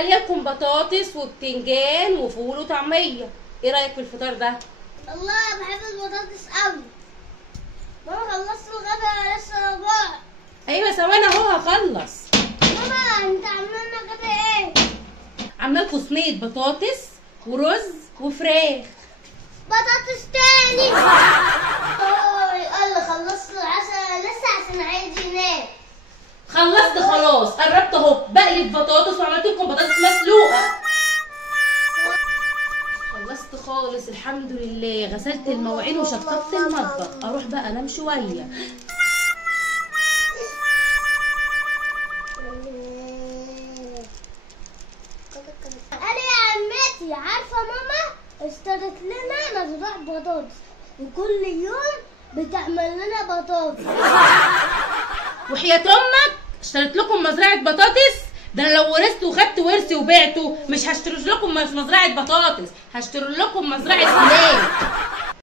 قال لكم بطاطس وبتنجان وفول وطعميه. ايه رايك في الفطار ده؟ الله بحب البطاطس قوي. ماما خلصت الغدا لسه بقى. ايوه ثواني اهو هخلص. ماما انت عامله لنا غدا ايه؟ عامله لكم صينيه بطاطس ورز وفراخ. بطاطس تاني. يلا خلصت العسل لسه عشان عايز ينام. خلصت خلاص، قربت اهو. بقلب بطاطس وعملت لكم بطاطس مسلوقه. خلصت خالص الحمد لله. غسلت المواعين وشطفت المطبخ. اروح بقى انام شويه. انا يا عمتي عارفه ماما اشترت لنا مزرعه بطاطس وكل يوم بتعمل لنا بطاطس. وحياة امك اشتريت لكم مزرعه بطاطس؟ ده انا لو ورثت وخدت ورثي وبعته مش هشتري لكم مزرعه بطاطس، هشتري لكم مزرعه فلان.